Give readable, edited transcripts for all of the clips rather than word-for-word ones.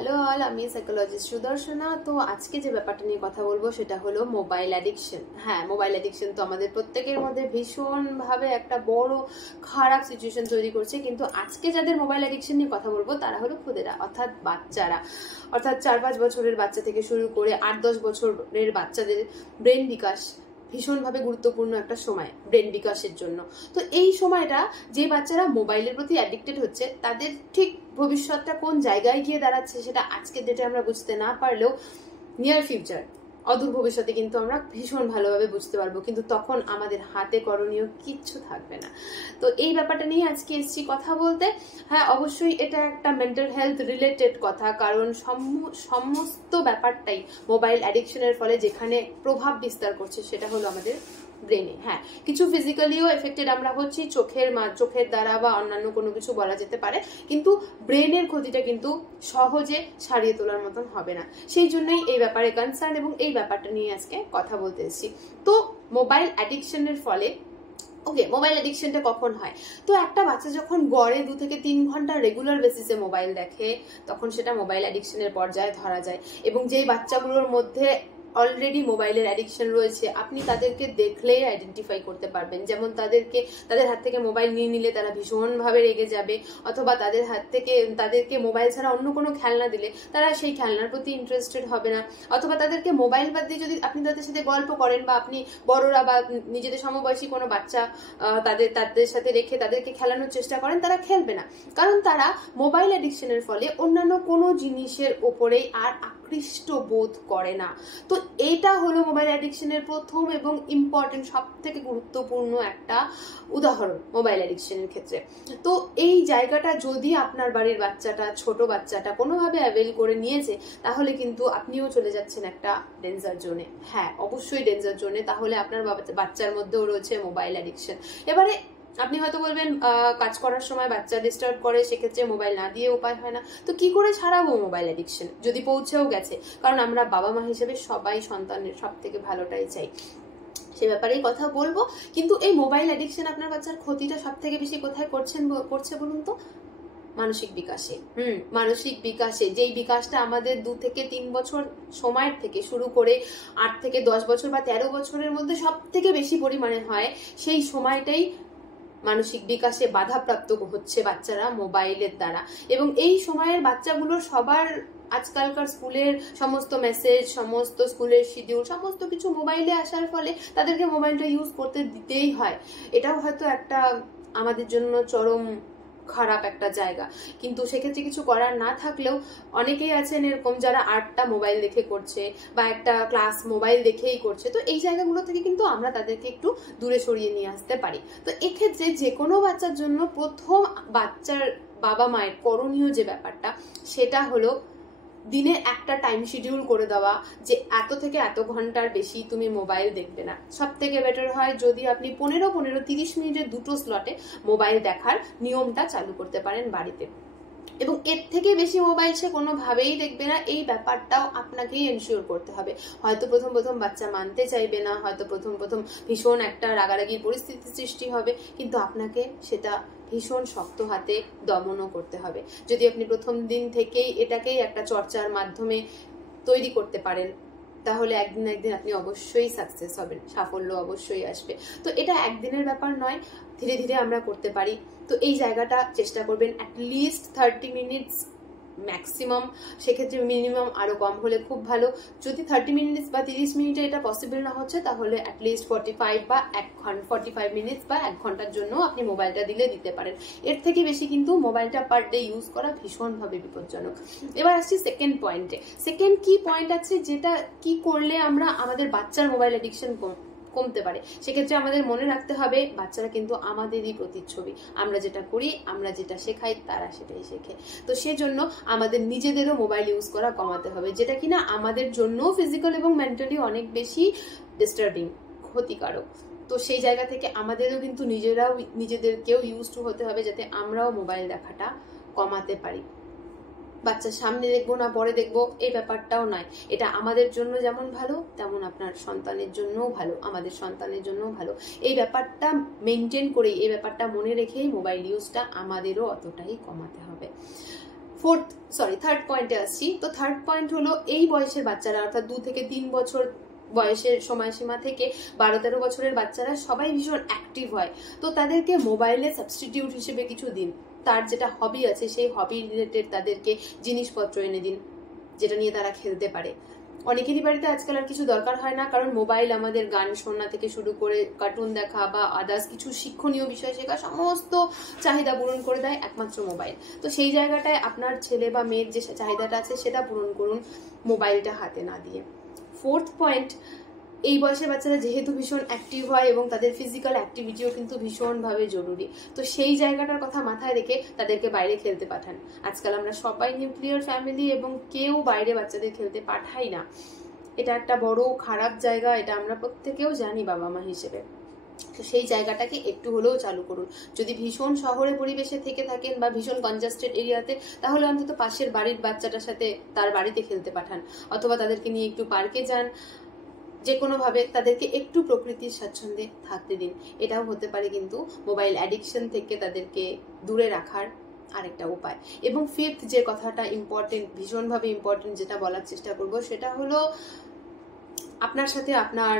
Hello all, আমি psychologist সুদর্শনা। তো আজকে যে ব্যাপারটা নিয়ে কথা বলবো সেটা হলো মোবাইল অ্যাডিকশন। হ্যাঁ, মোবাইল অ্যাডিকশন তো আমাদের প্রত্যেকের মধ্যে ভীষণভাবে একটা বড় খারাপ সিচুয়েশন তৈরি করছে। কিন্তু আজকে যাদের মোবাইল অ্যাডিকশন নিয়ে কথা বলবো তারা হলো খুদেরা, অর্থাৎ বাচ্চারা। অর্থাৎ 4-5 বছরের বাচ্চা থেকে শুরু করে 8-10 বছরের বাচ্চাদের ব্রেন বিকাশ ভীষণভাবে গুরুত্বপূর্ণ একটা সময় ব্রেন বিকাশের জন্য। তো এই সময়টা যে বাচ্চারা মোবাইলের প্রতি অ্যাডিক্টেড হচ্ছে তাদের ঠিক ভবিষ্যৎটা কোন জায়গায় গিয়ে দাঁড়াচ্ছে সেটা আজকের ডেটে আমরা বুঝতে না পারলেও নিয়ার ফিউচার, অদূর ভবিষ্যতে কিন্তু আমরা ভীষণ ভালোভাবে বুঝতে পারবো, কিন্তু তখন আমাদের হাতে করণীয় কিচ্ছু থাকবে না। তো এই ব্যাপারটা নিয়ে আজকে এসেছি কথা বলতে। হ্যাঁ, অবশ্যই এটা একটা মেন্টাল হেলথ রিলেটেড কথা, কারণ সমস্ত ব্যাপারটাই মোবাইল অ্যাডিকশনের ফলে যেখানে প্রভাব বিস্তার করছে সেটা হলো আমাদের ব্রেনে। হ্যাঁ, কিছু ফিজিক্যালিও এফেক্টেড আমরা হচ্ছি, চোখের দ্বারা বা অন্যান্য কোনো কিছু বলা যেতে পারে, কিন্তু ব্রেনের ক্ষতিটা কিন্তু সহজে সারিয়ে তোলার মতন হবে না। সেই জন্যই এই ব্যাপারে কনসার্ন এবং এই ব্যাপারটা নিয়ে আজকে কথা বলতে এসেছি। তো মোবাইল অ্যাডিকশনের ফলে মোবাইল অ্যাডিকশনটা কখন হয়? তো একটা বাচ্চা যখন গড়ে 2 থেকে 3 ঘন্টা রেগুলার বেসিসে মোবাইল দেখে তখন সেটা মোবাইল অ্যাডিকশনের পর্যায়ে ধরা যায়। এবং যেই বাচ্চাগুলোর মধ্যে অলরেডি মোবাইলের অ্যাডিকশন রয়েছে আপনি তাদেরকে দেখলেই আইডেন্টিফাই করতে পারবেন। যেমন তাদের হাত থেকে মোবাইল নিয়ে নিলে তারা ভীষণভাবে রেগে যাবে, অথবা তাদেরকে মোবাইল ছাড়া অন্য কোনো খেলনা দিলে তারা সেই খেলনার প্রতি ইন্টারেস্টেড হবে না, অথবা তাদেরকে মোবাইল বাদ দিয়ে যদি আপনি তাদের সাথে গল্প করেন বা আপনি বড়রা বা নিজেদের সমবয়সী কোনো বাচ্চা তাদের সাথে রেখে তাদেরকে খেলানোর চেষ্টা করেন, তারা খেলবে না। কারণ তারা মোবাইল অ্যাডিকশনের ফলে অন্যান্য কোনো জিনিসের ওপরেই আর আকৃষ্ট বোধ করে না। তো এটা হলো মোবাইল অ্যাডিকশনের প্রথম এবং ইম্পর্টেন্ট, সব থেকে গুরুত্বপূর্ণ একটা উদাহরণ মোবাইল অ্যাডিকশনের ক্ষেত্রে। তো এই জায়গাটা যদি আপনার বাড়ির ছোট বাচ্চাটা কোনোভাবে অ্যাভেল করে নিয়েছে তাহলে কিন্তু আপনিও চলে যাচ্ছেন একটা ডেঞ্জার জোনে। হ্যাঁ, অবশ্যই ডেঞ্জার জোনে। তাহলে আপনার বাচ্চার মধ্যেও রয়েছে মোবাইল অ্যাডিকশন। এবারে আপনি হয়তো বলবেন কাজ করার সময় বাচ্চা ডিস্টার্ব করে, সেক্ষেত্রে মোবাইল না দিয়ে উপায় হয় না। তো কি করে ছাড়াবো মোবাইল অ্যাডিকশন যদি পৌঁছেও গেছে? কারণ আমরা বাবা মা হিসেবে সবাই সন্তানের সব থেকে ভালোটাই চাই, সে ব্যাপারেই কথা বলবো। কিন্তু এই মোবাইল অ্যাডিকশন আপনার বাচ্চার ক্ষতিটা সব থেকে বেশি কোথায় করছে বলুন তো? মানসিক বিকাশে। মানসিক বিকাশে, যেই বিকাশটা আমাদের 2 থেকে 3 বছর সময়ের থেকে শুরু করে 8 থেকে 10 বছর বা 13 বছরের মধ্যে সব থেকে বেশি পরিমাণে হয়, সেই সময়টাই মানসিক বিকাশে বাধাপ্রাপ্ত হচ্ছে বাচ্চারা মোবাইলের দ্বারা। এবং এই সময়ের বাচ্চাগুলোর সবার আজকালকার স্কুলের সমস্ত মেসেজ, সমস্ত স্কুলের শিডিউল, সমস্ত কিছু মোবাইলে আসার ফলে তাদেরকে মোবাইলটা ইউজ করতে দিতেই হয়। এটাও হয়তো একটা আমাদের জন্য চরম খারাপ একটা জায়গা, কিন্তু সেক্ষেত্রে কিছু করার না থাকলেও অনেকেই আছেন এরকম যারা 8টা মোবাইল দেখে করছে বা একটা ক্লাস মোবাইল দেখেই করছে। তো এই জায়গাগুলো থেকে কিন্তু আমরা তাদেরকে একটু দূরে সরিয়ে নিয়ে আসতে পারি। তো এক্ষেত্রে যে কোনো বাচ্চার জন্য প্রথম বাচ্চার বাবা মায়ের করণীয় যে ব্যাপারটা সেটা হলো দিনে একটা টাইম শিডিউল করে দেওয়া, যে এত থেকে এত ঘন্টার বেশি তুমি মোবাইল দেখবে না। সব থেকে বেটার হয় যদি আপনি 15-30 মিনিটের 2টো স্লটে মোবাইল দেখার নিয়মটা চালু করতে পারেন বাড়িতে। এবং এর থেকে বেশি মোবাইল সে কোনোভাবেই দেখবে না, এই ব্যাপারটাও আপনাকেই এনশিওর করতে হবে। হয়তো প্রথম বাচ্চা মানতে চাইবে না, হয়তো প্রথম ভীষণ একটা রাগারাগির পরিস্থিতি সৃষ্টি হবে, কিন্তু আপনাকে সেটা ভীষণ শক্ত হাতে দমনও করতে হবে। যদি আপনি প্রথম দিন থেকেই এটাকেই একটা চর্চার মাধ্যমে তৈরি করতে পারেন তাহলে একদিন আপনি অবশ্যই সাকসেস হবেন, সাফল্য অবশ্যই আসবে। তো এটা একদিনের ব্যাপার নয়, ধীরে ধীরে আমরা করতে পারি। তো এই জায়গাটা চেষ্টা করবেন অ্যাটলিস্ট 30 মিনিটস ম্যাক্সিমাম, সেক্ষেত্রে মিনিমাম আরো কম হলে খুব ভালো। যদি 30 মিনিটস বা 30 মিনিটে এটা পসিবল না হচ্ছে তাহলে অ্যাটলিস্ট 45 মিনিটস বা 1 ঘন্টার জন্য আপনি মোবাইলটা দিতে পারেন। এর থেকে বেশি কিন্তু মোবাইলটা পার ডে ইউজ করা ভীষণভাবে বিপজ্জনক। এবার আসছি সেকেন্ড পয়েন্টে। সেকেন্ড কি পয়েন্ট আছে যেটা কি করলে আমরা আমাদের বাচ্চার মোবাইল অ্যাডিকশন কমতে পারে? সেক্ষেত্রে আমাদের মনে রাখতে হবে বাচ্চারা কিন্তু আমাদেরই প্রতিচ্ছবি। আমরা যেটা করি, আমরা যেটা শেখাই, তারা সেটাই শেখে। তো সেজন্য আমাদের নিজেদেরও মোবাইল ইউজ করা কমাতে হবে, যেটা কিনা আমাদের জন্য ফিজিক্যাল এবং মেন্টালি অনেক বেশি ডিস্টার্বিং, ক্ষতিকারক। তো সেই জায়গা থেকে আমাদেরও কিন্তু নিজেদেরকেও ইউজ টু হতে হবে যাতে আমরাও মোবাইল দেখাটা কমাতে পারি। বাচ্চার সামনে দেখবো না পরে দেখবো এই ব্যাপারটাও নয়, এটা আমাদের জন্য যেমন ভালো তেমন আপনার সন্তানের জন্যও ভালো, আমাদের সন্তানের জন্যও ভালো। এই ব্যাপারটা মেনটেন করেই, এই ব্যাপারটা মনে রেখেই মোবাইল ইউজটা আমাদেরও অতটাই কমাতে হবে। থার্ড পয়েন্টে আসছি। তো থার্ড পয়েন্ট হলো এই বয়সের বাচ্চারা, অর্থাৎ 2 থেকে 3 বছর বয়সের সময়সীমা থেকে 12-13 বছরের বাচ্চারা সবাই ভীষণ অ্যাক্টিভ হয়। তো তাদেরকে মোবাইলে সাবস্টিটিউট হিসেবে কিছু দিন। তার যেটা হবি আছে সেই হবি রিলেটেড তাদেরকে জিনিসপত্র এনে দিন, যেটা নিয়ে তারা খেলতে পারে। অনেকেরই বাড়িতে আজকাল আর কিছু দরকার হয় না, কারণ মোবাইল আমাদের গান শোনা থেকে শুরু করে কার্টুন দেখা বা আদার্স কিছু শিক্ষণীয় বিষয় শেখা সমস্ত চাহিদা পূরণ করে দেয় একমাত্র মোবাইল। তো সেই জায়গাটায় আপনার ছেলে বা মেয়ের যে চাহিদাটা আছে সেটা পূরণ করুন, মোবাইলটা হাতে না দিয়ে। ফোর্থ পয়েন্ট, এই বয়সের বাচ্চারা যেহেতু ভীষণ অ্যাক্টিভ হয় এবং তাদের ফিজিক্যাল অ্যাক্টিভিটিও কিন্তু ভীষণভাবে জরুরি। তো সেই জায়গাটার কথা মাথায় রেখে তাদেরকে বাইরে খেলতে পাঠান। আজকাল আমরা সবাই নিউক্লিয়ার ফ্যামিলি এবং কেউ বাইরে বাচ্চাদের খেলতে পাঠাই না। এটা একটা বড় খারাপ জায়গা, এটা আমরা প্রত্যেকেও জানি বাবা মা হিসেবে। তো সেই জায়গাটাকে একটু হলেও চালু করুন। যদি ভীষণ শহরে পরিবেশে থেকে থাকেন বা ভীষণ কনজাস্টেড এরিয়াতে, তাহলে অন্তত পাশের বাড়ির বাচ্চাটার সাথে তার বাড়িতে খেলতে পাঠান, অথবা তাদেরকে নিয়ে একটু পার্কে যান। যে কোনোভাবে তাদেরকে একটু প্রকৃতির স্বাচ্ছন্দ্যে থাকতে দিন। এটাও হতে পারে কিন্তু মোবাইল অ্যাডিকশন থেকে তাদেরকে দূরে রাখার আরেকটা উপায়। এবং ফিফথ যে কথাটা ইম্পর্টেন্ট, ভীষণভাবে ইম্পর্টেন্ট, যেটা বলার চেষ্টা করব, সেটা হলো আপনার সাথে আপনার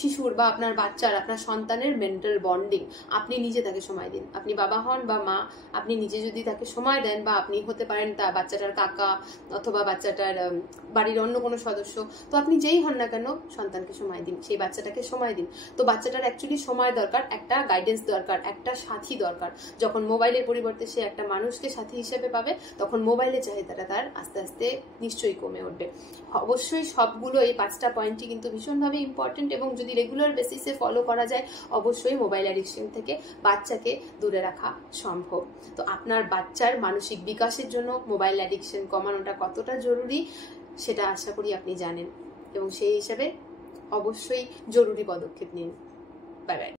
শিশুর বা আপনার বাচ্চার, আপনার সন্তানের মেন্টাল বন্ডিং। আপনি নিজে তাকে সময় দিন। আপনি বাবা হন বা মা, আপনি নিজে যদি তাকে সময় দেন, বা আপনি হতে পারেন তা বাচ্চাটার কাকা অথবা বাচ্চাটার বাড়ির অন্য কোনো সদস্য, তো আপনি যেই হন না কেন সন্তানকে সময় দিন, সেই বাচ্চাটাকে সময় দিন। তো বাচ্চাটার অ্যাকচুয়ালি সময় দরকার, একটা গাইডেন্স দরকার, একটা সাথী দরকার। যখন মোবাইলের পরিবর্তে সে একটা মানুষকে সাথী হিসেবে পাবে, তখন মোবাইলের চাহিদাটা তার আস্তে আস্তে নিশ্চয়ই কমে উঠবে। অবশ্যই সবগুলো, এই 5টা পয়েন্টই কিন্তু ভীষণভাবে ইম্পর্টেন্ট, এবং যদি রেগুলার বেসিসে ফলো করা যায়, অবশ্যই মোবাইল অ্যাডিকশন থেকে বাচ্চাকে দূরে রাখা সম্ভব। তো আপনার বাচ্চার মানসিক বিকাশের জন্য মোবাইল অ্যাডিকশন কমানোটা কতটা জরুরি সেটা আশা করি আপনি জানেন, এবং সেই হিসাবে অবশ্যই জরুরি পদক্ষেপ নিন। Bye bye.